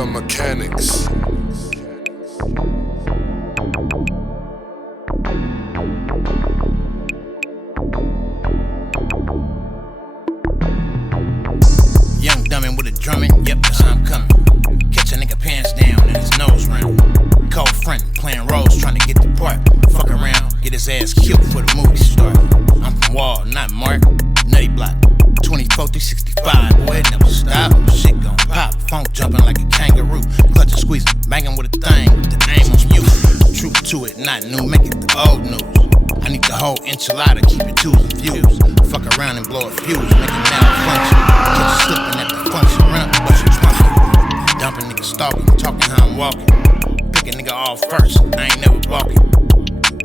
The mechanics. Young dummin' with a drumming, yep, that's how I'm coming. Catch a nigga pants down and his nose round. Cold front, playing roles, trying to get the part. Fuck around, get his ass killed before the movie start. I'm from Wall, not Mark, Nutty Block. 24 through 65, boy, it never stop. Shit gon' pop, funk jumping like a kangaroo. Clutch and squeeze, banging with a thing, with the aim on you. True to it, not new, make it the old news. I need the whole enchilada, keep it twos and views. Fuck around and blow a fuse, make it malfunction. Catch you slipping at the function, run up, bust your trunk. Dumping niggas stalking, talking how I'm walking. Pick a nigga off first, I ain't never walking.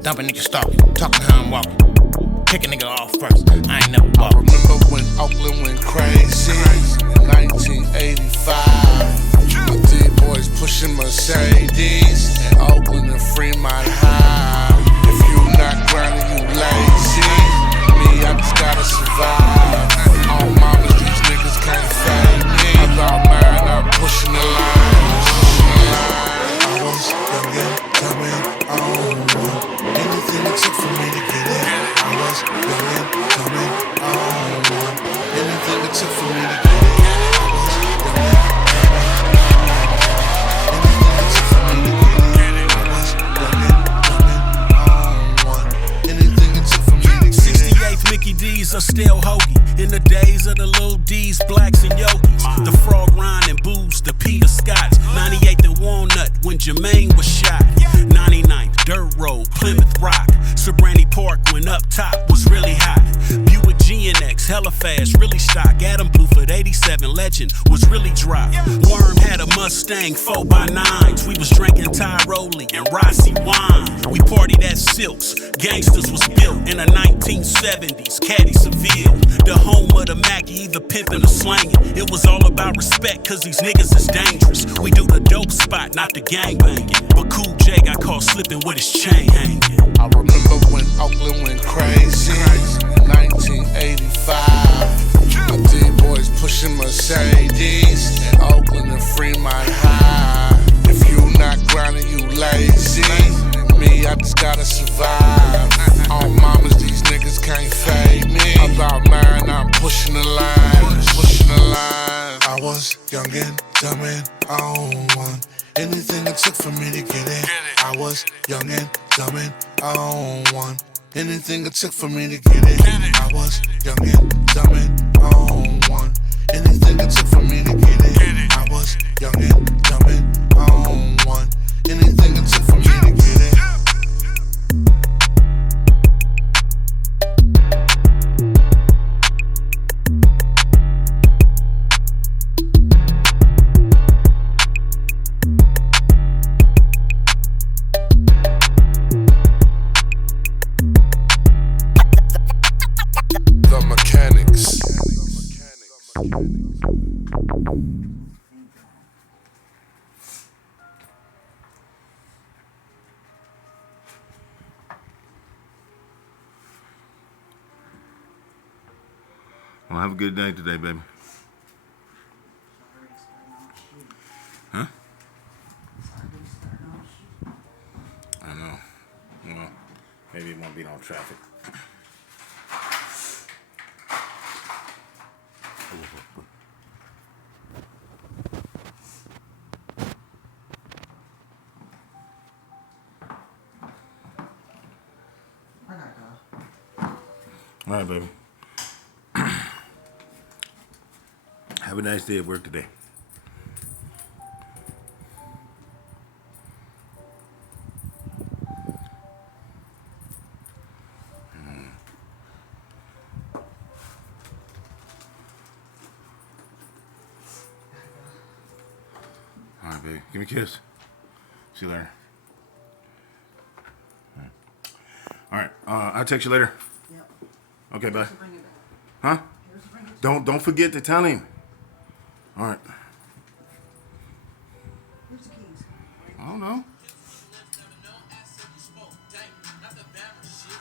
Dumping niggas stalking, talking how I'm walking. Pick a nigga off first, I ain't never walking. I remember when Oakland went crazy in 1985. My D-boys pushing Mercedes in Oakland and Fremont High. If you not grinding, you lazy. Me, I just gotta survive. All mamas, these niggas can't fade me. I got mine, I'm pushing the line. I was young and coming on. Anything it took for me to get it. I was young and coming on. Anything it took for me to get it. I was young and anything it took for me to get it. I was young and coming on. Anything it took for me to get it. 68th Mickey D's are still hokey. In the days of the little D's, blacks and yokis. The Frog Rhyme and Booze, the Peter Scotts. 98 the Walnut when Jermaine was shot. 99th Dirt Road, Plymouth Rock. Sobrani Park when up top was really hot. Buick GNX, hella fast, really stock. Adam Blueford, 87 Legend, was really drop. Worm had a Mustang 4x9s. We was drinking Tyroli and Rossi wine. We partied at Silks. Gangsters was built in the 1970s. Caddy Seville, the home of the Mac, either pimping or slanging. It was all about respect, cause these niggas is dangerous. We do the dope spot, not the gang banging. But Cool J got caught slipping with his chain hanging. I remember when Oakland went crazy in 1985. My D-boys pushing Mercedes in Oakland and Fremont High. If you not grinding, you lazy. Me, I just gotta survive. All mamas, these niggas can't fade me. About mine, I'm pushing the line, pushing the line. I was young and dumb and on one. Anything it took for me to get it. I was young and dumb and on one. Anything it took for me to get it. I was young and dumb and on one. Anything it took for me to get it. I was young and dumb and on one. Anything it took for me to get it. The mechanics. Well, have a good day today, baby. Huh? I know. Well, maybe it won't be no traffic. All right, baby. Have a nice day at work today. All right, baby. Give me a kiss. See you later. All right. I'll text you later. Yep. Okay, bye. Bring it back. Huh? Here's the ring. Don't forget to tell him. All right. Where's the keys? I don't know.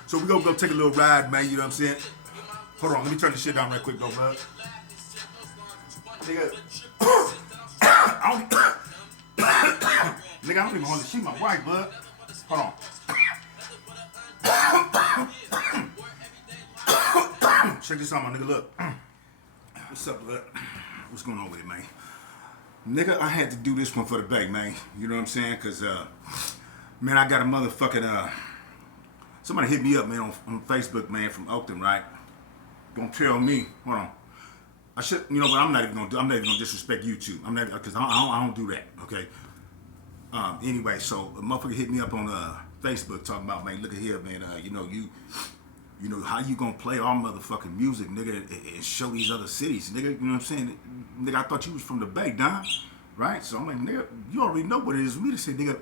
So we gonna go take a little ride, man. You know what I'm saying? Hold on, let me turn this shit down right quick, though, bud. Nigga, Nigga, I don't even want to see my wife, bud. Hold on. Check this out, my nigga. Look. What's up, bud? What's going on with it, man? Nigga, I had to do this one for the bank, man. You know what I'm saying? Cause man, I got a motherfucking somebody hit me up, man, on Facebook, man, from Oakland, right? Gonna tell me, hold on. I should, you know what? I'm not even gonna disrespect YouTube. I'm not, cause I don't do that, okay? Anyway, so a motherfucker hit me up on Facebook talking about, man, look at here, man. You know how you gonna play our motherfucking music, nigga, and show these other cities, nigga? You know what I'm saying? Nigga, I thought you was from the Bay, Don, right? So I'm like, nigga, you already know what it is for me to say, nigga,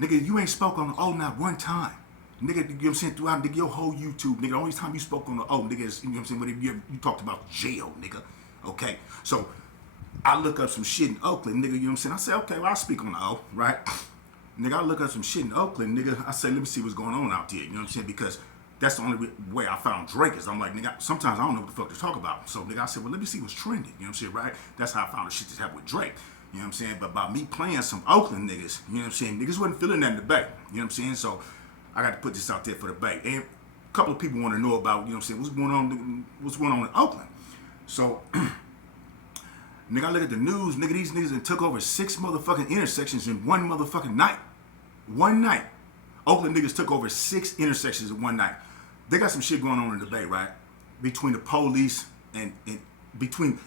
you ain't spoke on the O not one time. Nigga, you know what I'm saying, throughout, nigga, your whole YouTube, nigga, the only time you spoke on the O, nigga, is, you know what I'm saying, when you talked about jail, nigga, okay? So, I look up some shit in Oakland, nigga, you know what I'm saying? I say, okay, well, I'll speak on the O, right? Nigga, I look up some shit in Oakland, nigga, I say, let me see what's going on out there, you know what I'm saying? Because that's the only way I found Drake is I'm like, nigga, sometimes I don't know what the fuck to talk about. So, nigga, I said, well, let me see what's trending, you know what I'm saying, right? That's how I found the shit that happened with Drake. You know what I'm saying? But by me playing some Oakland niggas, you know what I'm saying? Niggas wasn't feeling that in the Bay. You know what I'm saying? So I got to put this out there for the Bay. And a couple of people want to know about, you know what I'm saying, what's going on in Oakland. So, nigga, I look at the news, nigga, these niggas that took over 6 motherfucking intersections in one motherfucking night. One night. Oakland niggas took over 6 intersections in one night. They got some shit going on in the Bay, right? Between the police and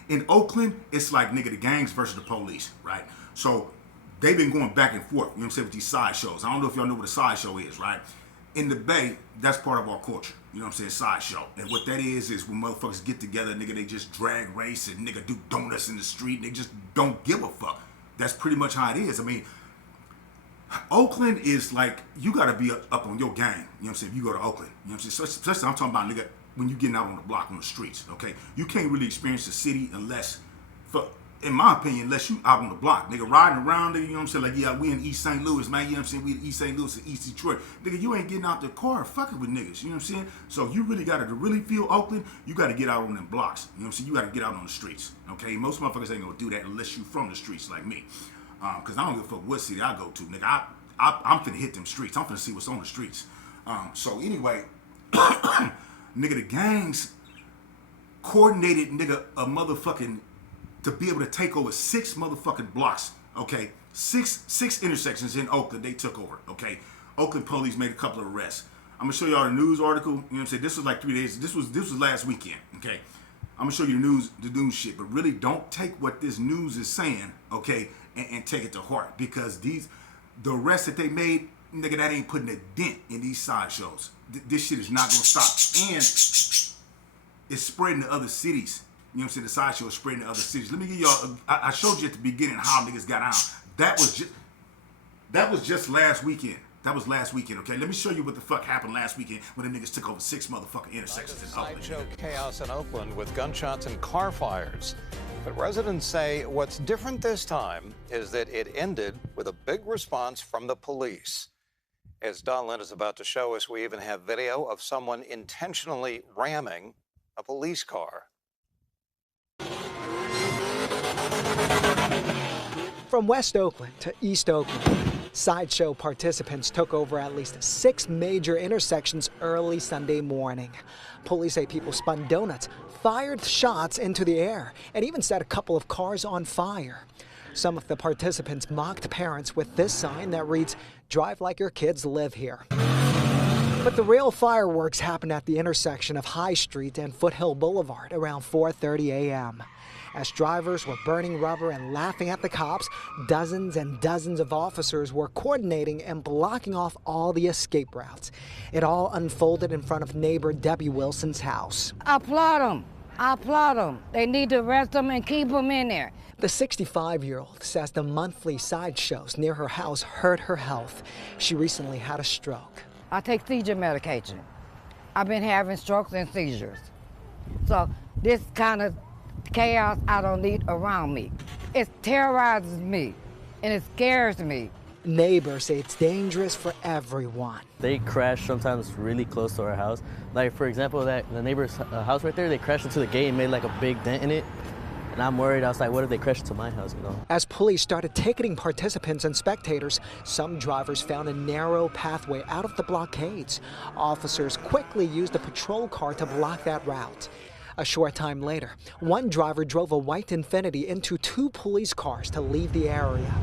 in Oakland, it's like, nigga, the gangs versus the police, right? So they've been going back and forth, you know what I'm saying, with these sideshows. I don't know if y'all know what a sideshow is, right? In the Bay, that's part of our culture, you know what I'm saying, sideshow. And what that is when motherfuckers get together, nigga, they just drag race and nigga do donuts in the street and they just don't give a fuck. That's pretty much how it is. I mean, Oakland is like, you gotta be up on your game, you know what I'm saying, if you go to Oakland, you know what I'm saying? So, especially I'm talking about, nigga, when you getting out on the block, on the streets, okay? You can't really experience the city unless, in my opinion, unless you out on the block. Nigga, riding around, nigga, you know what I'm saying? Like, yeah, we in East St. Louis, man, you know what I'm saying? We in East St. Louis and East Detroit. Nigga, you ain't getting out the car fucking with niggas, you know what I'm saying? So you really gotta, to really feel Oakland, you gotta get out on them blocks, you know what I'm saying? You gotta get out on the streets, okay? Most motherfuckers ain't gonna do that unless you from the streets like me. Cause I don't give a fuck what city I go to, nigga. I'm finna hit them streets. I'm finna see what's on the streets. So anyway, nigga, the gangs coordinated, nigga, a motherfucking, to be able to take over 6 motherfucking blocks, okay? 6 intersections in Oakland they took over, okay? Oakland police made a couple of arrests. I'm gonna show y'all the news article, you know what I'm saying? This was like 3 days, this was last weekend, okay? I'm gonna show you the news shit, but really don't take what this news is saying, okay, and take it to heart, because the arrests that they made, nigga, that ain't putting a dent in these sideshows. This shit is not gonna stop, and it's spreading to other cities. You know what I'm saying? The sideshow is spreading to other cities. Let me give y'all, I showed you at the beginning how niggas got out. That was just last weekend. That was last weekend, okay? Let me show you what the fuck happened last weekend when the niggas took over 6 motherfucking intersections in Oakland. Sideshow chaos in Oakland with gunshots and car fires. But residents say what's different this time is that it ended with a big response from the police. As Don Lynn is about to show us, we even have video of someone intentionally ramming a police car. From West Oakland to East Oakland, sideshow participants took over at least 6 major intersections early Sunday morning. Police say people spun donuts, fired shots into the air, and even set a couple of cars on fire. Some of the participants mocked parents with this sign that reads, "Drive like your kids live here." But the real fireworks happened at the intersection of High Street and Foothill Boulevard around 4:30 a.m. As drivers were burning rubber and laughing at the cops, dozens and dozens of officers were coordinating and blocking off all the escape routes. It all unfolded in front of neighbor Debbie Wilson's house. I applaud them. I applaud them. They need to arrest them and keep them in there. The 65-year-old says the monthly sideshows near her house hurt her health. She recently had a stroke. I take seizure medication. I've been having strokes and seizures. So this kind of chaos I don't need around me. It terrorizes me and it scares me. Neighbors say it's dangerous for everyone. They crash sometimes really close to our house. Like, for example, the neighbor's house right there, they crashed into the gate and made like a big dent in it. And I'm worried. I was like, what if they crash into my house, you know? As police started ticketing participants and spectators, some drivers found a narrow pathway out of the blockades. Officers quickly used a patrol car to block that route. A short time later, one driver drove a white Infiniti into two police cars to leave the area.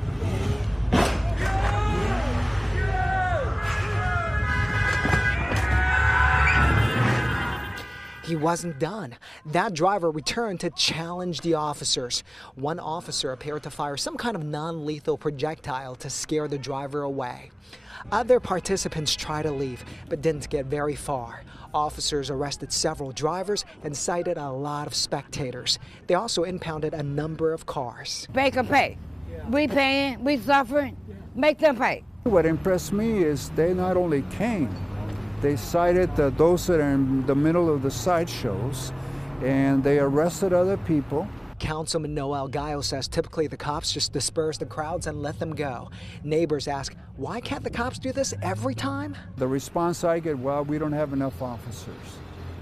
He wasn't done. That driver returned to challenge the officers. One officer appeared to fire some kind of non-lethal projectile to scare the driver away. Other participants tried to leave, but didn't get very far. Officers arrested several drivers and cited a lot of spectators. They also impounded a number of cars. Make them pay. We paying, we suffering, make them pay. What impressed me is they not only came, they cited those that are in the middle of the sideshows, and they arrested other people. Councilman Noel Gallo says typically the cops just disperse the crowds and let them go. Neighbors ask, why can't the cops do this every time? The response I get, well, we don't have enough officers.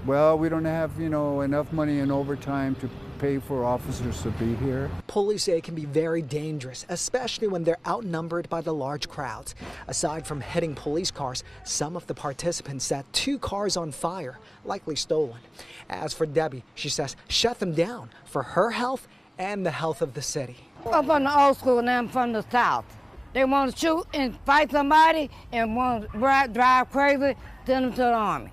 Well, we don't have, enough money in overtime to pay for officers to be here. Police say it can be very dangerous, especially when they're outnumbered by the large crowds. Aside from hitting police cars, some of the participants set two cars on fire, likely stolen. As for Debbie, she says shut them down for her health and the health of the city. I'm from the old school and I'm from the South. They want to shoot and fight somebody and want to drive crazy, send them to the army.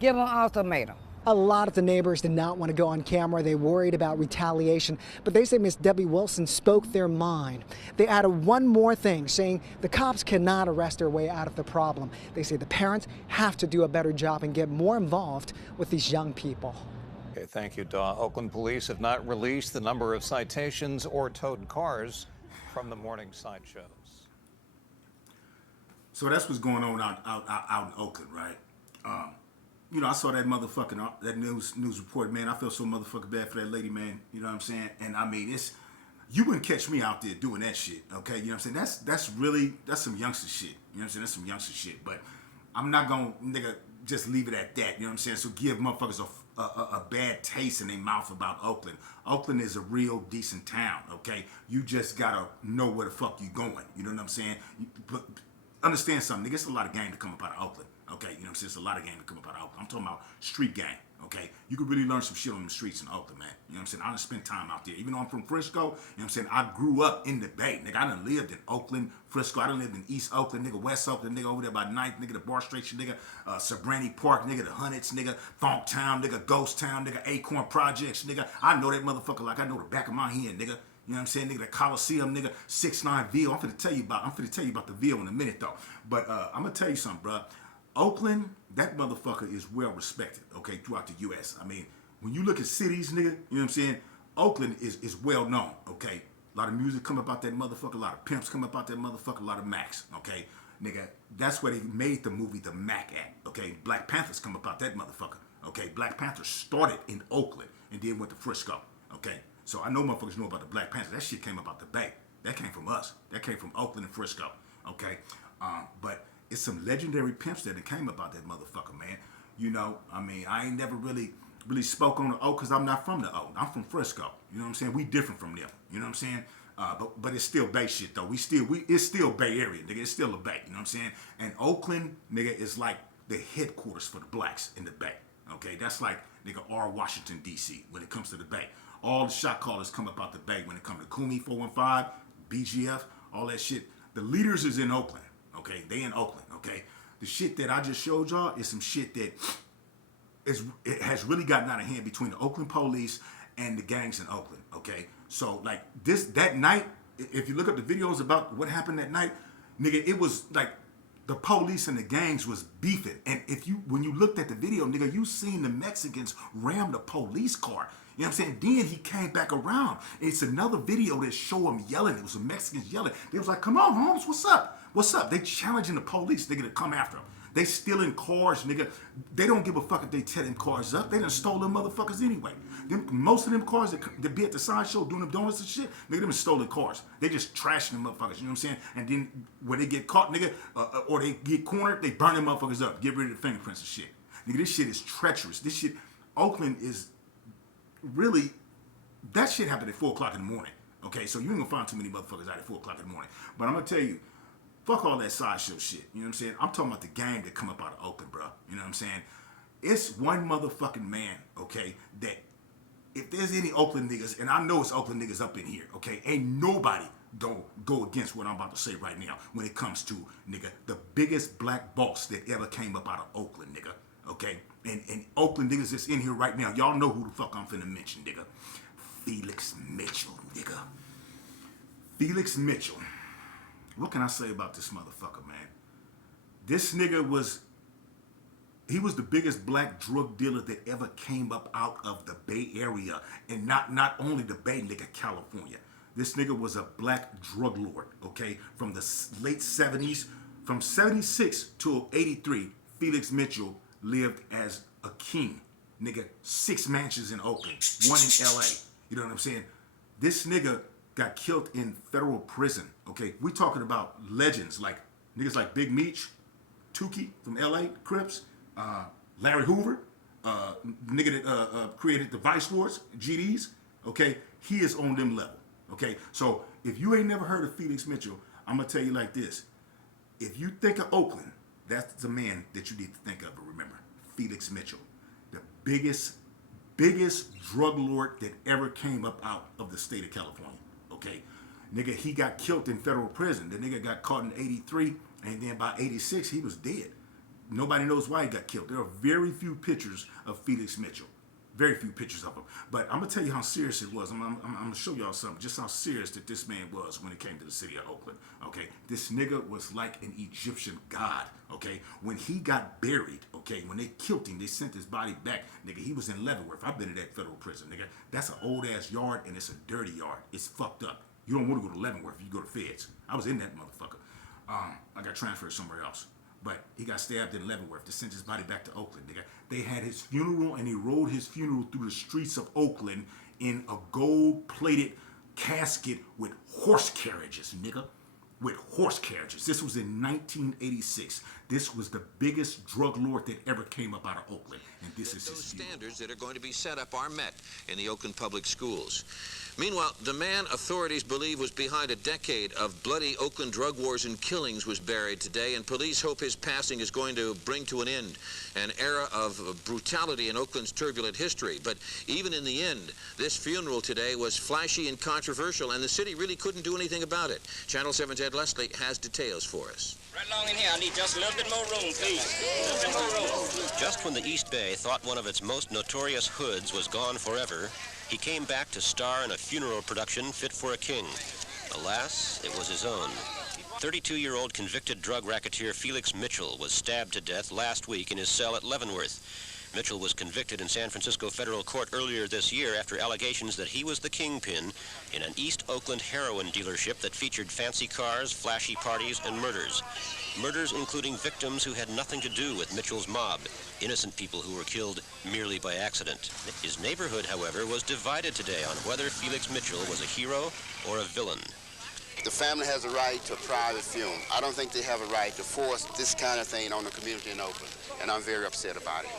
Give them an ultimatum. A lot of the neighbors did not want to go on camera. They worried about retaliation, but they say Miss Debbie Wilson spoke their mind. They added one more thing, saying the cops cannot arrest their way out of the problem. They say the parents have to do a better job and get more involved with these young people. Okay, thank you, Daw. Oakland police have not released the number of citations or towed cars from the morning sideshows. So that's what's going on out in Oakland, right? I saw that motherfucking that news report, man. I feel so motherfucking bad for that lady, man. You know what I'm saying? And I mean, you wouldn't catch me out there doing that shit, okay? You know what I'm saying? That's some youngster shit. You know what I'm saying? That's some youngster shit. But I'm not gonna, nigga, just leave it at that. You know what I'm saying? So give motherfuckers a bad taste in their mouth about Oakland. Oakland is a real decent town, okay? You just gotta know where the fuck you going. You know what I'm saying? But understand something, nigga. It's a lot of game to come up out of Oakland. Okay, you know what I'm saying? It's a lot of game to come up out of Oakland. I'm talking about street gang, okay? You could really learn some shit on the streets in Oakland, man. You know what I'm saying? I done spent time out there. Even though I'm from Frisco, you know what I'm saying? I grew up in the Bay, nigga. I done lived in Oakland, Frisco. I done lived in East Oakland, nigga, West Oakland, nigga, over there by 9th, nigga, the Bar Station, nigga, Sabrani Park, nigga, the Hunnits, nigga, Funk Town, nigga, Ghost Town, nigga, Acorn Projects, nigga. I know that motherfucker like I know the back of my hand, nigga. You know what I'm saying, nigga? The Coliseum, nigga, 6'9" Ville. I'm finna tell you about the Ville in a minute, though. But I'm gonna tell you something, bro. Oakland, that motherfucker is well respected, okay, throughout the U.S. I mean, when you look at cities, nigga, you know what I'm saying? Oakland is well known, okay? A lot of music come about that motherfucker, a lot of pimps come about that motherfucker, a lot of Macs, okay? Nigga, that's where they made the movie The Mac at, okay? Black Panthers come about that motherfucker, okay? Black Panthers started in Oakland and then went to Frisco, okay? So I know motherfuckers know about the Black Panthers. That shit came about the Bay. That came from us. That came from Oakland and Frisco, okay? But it's some legendary pimps that came about that motherfucker, man. You know, I mean, I ain't never really spoke on the O because I'm not from the O. I'm from Frisco. You know what I'm saying? We different from them. You know what I'm saying? But it's still Bay shit though. It's still Bay Area, nigga. It's still a Bay. You know what I'm saying? And Oakland, nigga, is like the headquarters for the blacks in the Bay. Okay, that's like nigga R. Washington D.C. when it comes to the Bay. All the shot callers come up out the Bay when it comes to Kumi 415, BGF, all that shit. The leaders is in Oakland. Okay, they in Oakland, okay? The shit that I just showed y'all is some shit that it has really gotten out of hand between the Oakland police and the gangs in Oakland, okay? So, like, that night, if you look up the videos about what happened that night, nigga, it was like the police and the gangs was beefing. And when you looked at the video, nigga, you seen the Mexicans ram the police car. You know what I'm saying? Then he came back around. It's another video that show him yelling. It was the Mexicans yelling. They was like, come on, Holmes, what's up? What's up? They challenging the police, nigga, to come after them. They stealing cars, nigga. They don't give a fuck if they tear them cars up. They done stole them motherfuckers anyway. Most of them cars that be at the sideshow doing them donuts and shit, nigga, them is stolen cars. They just trashing them motherfuckers, you know what I'm saying? And then when they get caught, nigga, or they get cornered, they burn them motherfuckers up. Get rid of the fingerprints and shit. Nigga, this shit is treacherous. This shit, Oakland is really That shit happened at 4 o'clock in the morning. Okay, so you ain't gonna find too many motherfuckers out at 4 o'clock in the morning. But I'm gonna tell you, fuck all that sideshow shit. You know what I'm saying? I'm talking about the gang that come up out of Oakland, bro. You know what I'm saying? It's one motherfucking man, okay, that if there's any Oakland niggas, and I know it's Oakland niggas up in here, okay, ain't nobody go against what I'm about to say right now when it comes to, nigga, the biggest black boss that ever came up out of Oakland, nigga, okay? And Oakland niggas that's in here right now, y'all know who the fuck I'm finna mention, nigga. Felix Mitchell, nigga. Felix Mitchell. What can I say about this motherfucker, man? This nigga was the biggest black drug dealer that ever came up out of the Bay Area. And not only the Bay, nigga, California. This nigga was a black drug lord, okay? From the late 70s, from 76 to 83, Felix Mitchell lived as a king. Nigga, 6 mansions in Oakland, 1 in LA. You know what I'm saying? This nigga got killed in federal prison, okay? We talking about legends like niggas like Big Meech, Tukey from LA, Crips, Larry Hoover, nigga that created the Vice Lords, GDs, okay? He is on them level, okay? So if you ain't never heard of Felix Mitchell, I'm gonna tell you like this. If you think of Oakland, that's the man that you need to think of and remember. Felix Mitchell, the biggest drug lord that ever came up out of the state of California, okay? Nigga, he got killed in federal prison. The nigga got caught in 83, and then by 86, he was dead. Nobody knows why he got killed. There are very few pictures of Felix Mitchell. Very few pictures of him. But I'm going to tell you how serious it was. I'm going to show y'all something, just how serious that this man was when it came to the city of Oakland, okay? This nigga was like an Egyptian god, okay? When he got buried, okay, when they killed him, they sent his body back, nigga, he was in Leavenworth. I've been in that federal prison, nigga. That's an old-ass yard, and it's a dirty yard. It's fucked up. You don't want to go to Leavenworth, you go to Feds. I was in that motherfucker. I got transferred somewhere else. But he got stabbed in Leavenworth. They sent his body back to Oakland, nigga. They had his funeral, and he rode his funeral through the streets of Oakland in a gold-plated casket with horse carriages, nigga. With horse carriages. This was in 1986. This was the biggest drug lord that ever came up out of Oakland. And this is his funeral. Those standards that are going to be set up are met in the Oakland public schools. Meanwhile, the man authorities believe was behind a decade of bloody Oakland drug wars and killings was buried today, and police hope his passing is going to bring to an end an era of brutality in Oakland's turbulent history. But even in the end, this funeral today was flashy and controversial, and the city really couldn't do anything about it. Channel 7's Ed Leslie has details for us. Right along in here. I need just a little bit more room, please. A little bit more room. Just when the East Bay thought one of its most notorious hoods was gone forever, he came back to star in a funeral production fit for a king. Alas, it was his own. 32-year-old convicted drug racketeer Felix Mitchell was stabbed to death last week in his cell at Leavenworth. Mitchell was convicted in San Francisco federal court earlier this year after allegations that he was the kingpin in an East Oakland heroin dealership that featured fancy cars, flashy parties, and murders. Murders including victims who had nothing to do with Mitchell's mob, innocent people who were killed merely by accident. His neighborhood, however, was divided today on whether Felix Mitchell was a hero or a villain. The family has a right to a private funeral. I don't think they have a right to force this kind of thing on the community in Oakland, and I'm very upset about it.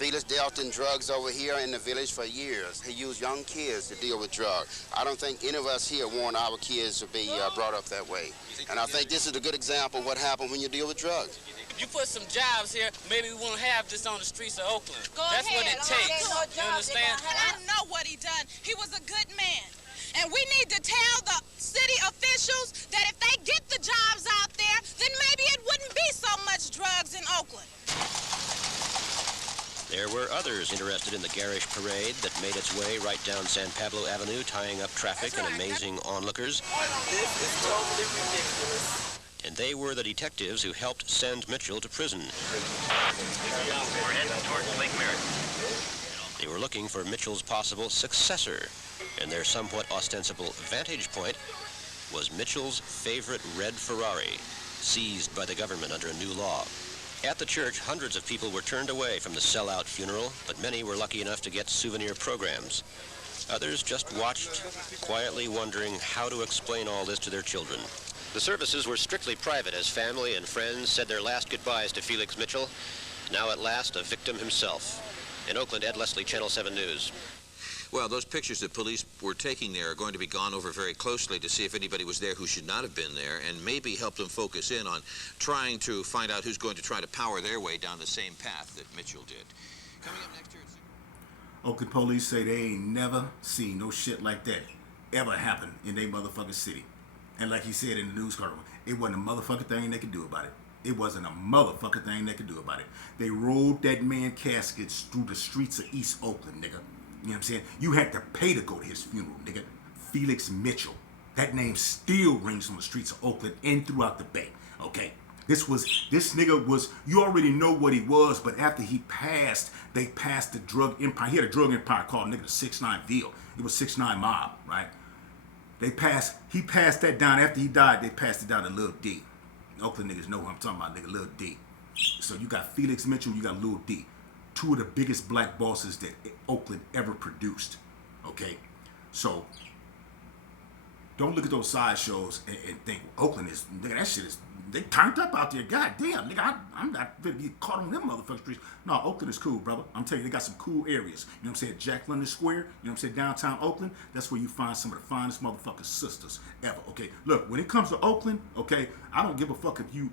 Felix dealt in drugs over here in the village for years. He used young kids to deal with drugs. I don't think any of us here want our kids to be brought up that way. And I think this is a good example of what happens when you deal with drugs. If you put some jobs here, maybe we won't have this on the streets of Oakland. That's ahead. what it takes. You understand? And I know what he done. He was a good man. And we need to tell the city officials that if they get the jobs out there, then maybe it wouldn't be so much drugs in Oakland. There were others interested in the garish parade that made its way right down San Pablo Avenue, tying up traffic and amazing onlookers. This is totally ridiculous. And they were the detectives who helped send Mitchell to prison. We're heading towards Lake Merritt. They were looking for Mitchell's possible successor, and their somewhat ostensible vantage point was Mitchell's favorite red Ferrari, seized by the government under a new law. At the church, hundreds of people were turned away from the sellout funeral, but many were lucky enough to get souvenir programs. Others just watched, quietly wondering how to explain all this to their children. The services were strictly private as family and friends said their last goodbyes to Felix Mitchell, now at last a victim himself. In Oakland, Ed Leslie, Channel 7 News. Well, those pictures that police were taking there are going to be gone over very closely to see if anybody was there who should not have been there, and maybe help them focus in on trying to find out who's going to try to power their way down the same path that Mitchell did. Coming up next year. Oakland police say they ain't never seen no shit like that ever happen in their motherfucking city. And like he said in the news article, it wasn't a motherfucking thing they could do about it. It wasn't a motherfucking thing they could do about it. They rolled that man caskets through the streets of East Oakland, nigga. You know what I'm saying? You had to pay to go to his funeral, nigga. Felix Mitchell. That name still rings on the streets of Oakland and throughout the Bay, okay? This nigga was, you already know what he was, but after he passed, they passed the drug empire. He had a drug empire called nigga the 6ix9ine Ville. It was 6ix9ine Mob, right? He passed that down. After he died, they passed it down to Lil D. Oakland niggas know who I'm talking about, nigga, Lil D. So you got Felix Mitchell, you got Lil D. Two of the biggest black bosses that Oakland ever produced, okay? So don't look at those side shows and think Oakland is, nigga, that shit is, they turned up out there. God damn, nigga, I'm not gonna be caught on them motherfucking streets. No, Oakland is cool, brother. I'm telling you, they got some cool areas. You know what I'm saying? Jack London Square, you know what I'm saying? Downtown Oakland, that's where you find some of the finest motherfucking sisters ever, okay? Look, when it comes to Oakland, okay, I don't give a fuck if you,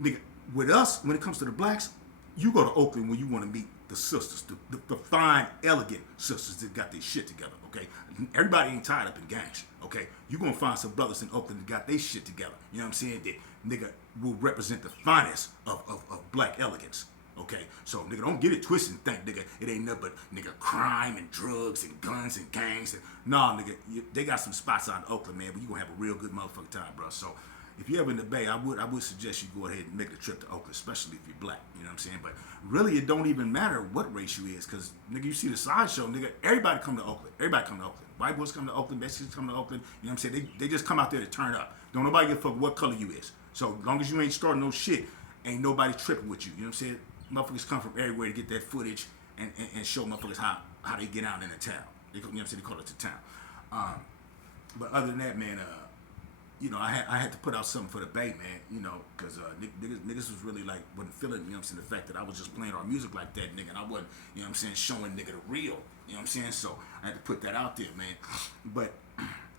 nigga, with us, when it comes to the blacks, you go to Oakland when you want to meet the sisters, the fine, elegant sisters that got their shit together, okay? Everybody ain't tied up in gangs, okay? You gonna find some brothers in Oakland that got their shit together, you know what I'm saying? That nigga will represent the finest of black elegance, okay? So nigga, don't get it twisted and think, nigga, it ain't nothing but nigga crime and drugs and guns and gangs. Nah, nigga, they got some spots out in Oakland, man, but you gonna have a real good motherfucking time, bro. So if you're ever in the Bay, I would suggest you go ahead and make the trip to Oakland, especially if you're black. You know what I'm saying? But really, it don't even matter what race you is, because nigga, you see the sideshow, nigga. Everybody come to Oakland. Everybody come to Oakland. White boys come to Oakland. Mexicans come to Oakland. You know what I'm saying? They just come out there to turn up. Don't nobody give a fuck what color you is. So as long as you ain't starting no shit, ain't nobody tripping with you. You know what I'm saying? Motherfuckers come from everywhere to get that footage and show motherfuckers how they get out in the town. You know what I'm saying? They call it the town. But other than that, man, you know, I had to put out something for the Bay, man, you know, because niggas was really like, wasn't feeling, you know what I'm saying, the fact that I was just playing our music like that, nigga, and I wasn't, you know what I'm saying, showing nigga the real, you know what I'm saying, so I had to put that out there, man. But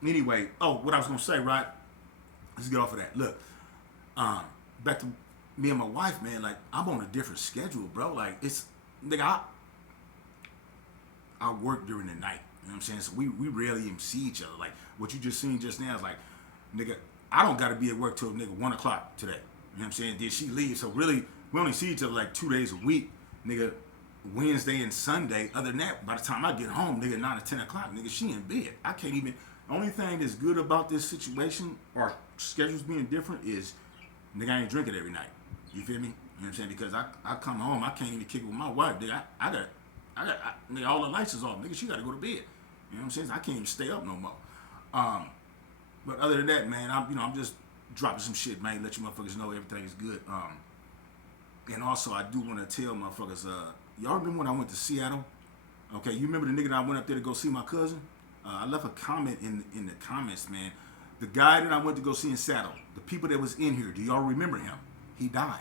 anyway, what I was going to say, right, let's get off of that. Look, back to me and my wife, man, like, I'm on a different schedule, bro, like, it's, nigga, I work during the night, you know what I'm saying, so we rarely even see each other, like, what you just seen just now is like, nigga, I don't gotta be at work till nigga 1 o'clock today. You know what I'm saying? Then she leaves. So really, we only see each other like 2 days a week, nigga. Wednesday and Sunday. Other than that, by the time I get home, nigga, 9 or 10 o'clock, nigga, she in bed. I can't even. Only thing that's good about this situation, our schedules being different, is nigga, I ain't drinking every night. You feel me? You know what I'm saying? Because I come home, I can't even kick it with my wife, nigga. I got nigga, all the lights is off, nigga. She gotta go to bed. You know what I'm saying? I can't even stay up no more. But other than that, man, I'm just dropping some shit, man. Let you motherfuckers know everything is good. And also, I do want to tell motherfuckers, y'all remember when I went to Seattle? Okay, you remember the nigga that I went up there to go see my cousin? I left a comment in the comments, man. The guy that I went to go see in Seattle, the people that was in here, do y'all remember him? He died.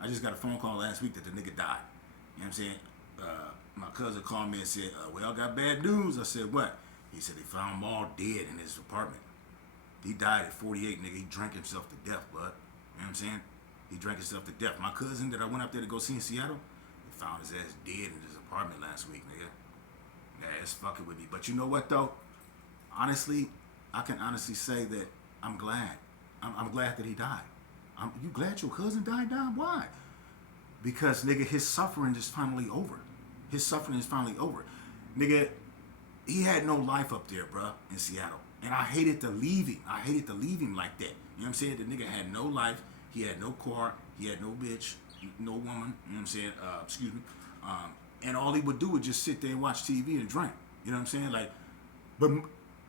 I just got a phone call last week that the nigga died. You know what I'm saying? My cousin called me and said, well, I got bad news. I said, what? He said they found him all dead in his apartment. He died at 48, nigga. He drank himself to death, bud. You know what I'm saying? He drank himself to death. My cousin that I went up there to go see in Seattle, they found his ass dead in his apartment last week, nigga. Yeah, it's fucking with me. But you know what, though? Honestly, I can honestly say that I'm glad. I'm glad that he died. You glad your cousin died, Dom? Why? Because, nigga, his suffering is finally over. His suffering is finally over. Nigga, he had no life up there, bruh, in Seattle. And I hated to leave him. I hated to leave him like that. You know what I'm saying? The nigga had no life. He had no car. He had no bitch. No woman. You know what I'm saying? Excuse me. And all he would do was just sit there and watch TV and drink. You know what I'm saying? Like, but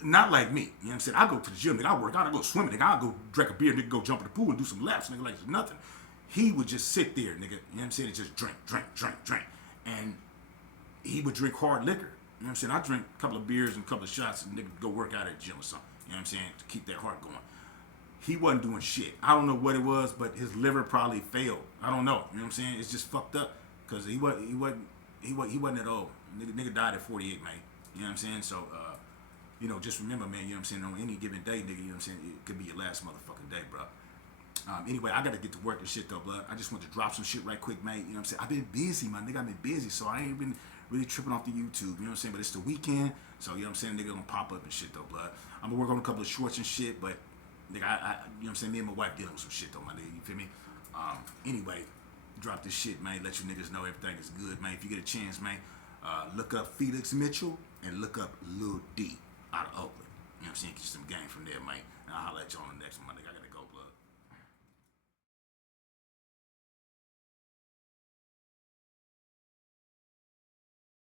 not like me. You know what I'm saying? I go to the gym, nigga. I work out. I go swimming, nigga. I go drink a beer, nigga. Go jump in the pool and do some laps, nigga. Like it's nothing. He would just sit there, nigga. You know what I'm saying? And just drink. And he would drink hard liquor. You know what I'm saying? I drink a couple of beers and a couple of shots and nigga go work out at the gym or something. You know what I'm saying? To keep that heart going. He wasn't doing shit. I don't know what it was, but his liver probably failed. I don't know. You know what I'm saying? It's just fucked up because he wasn't at all. Nigga died at 48, man. You know You know what I'm saying? So, you know, just remember, man, you know what I'm saying, on any given day, nigga, you know what I'm saying, it could be your last motherfucking day, bro. Anyway, I gotta get to work and shit though, blood. I just want to drop some shit right quick, man. You know what I'm saying? I've been busy, my nigga. I've been busy, so I ain't been really tripping off the YouTube. You know what I'm saying? But it's the weekend, so you know what I'm saying? Nigga gonna pop up and shit though, blood. I'm gonna work on a couple of shorts and shit, but nigga, I you know what I'm saying? Me and my wife dealing with some shit though, my nigga. You feel me? Anyway, drop this shit, man. Let you niggas know everything is good, man. If you get a chance, man, look up Felix Mitchell and look up Lil D out of Oakland. You know what I'm saying? Get you some game from there, man. And I'll holler at you on the next one, my nigga. I gotta go, blood.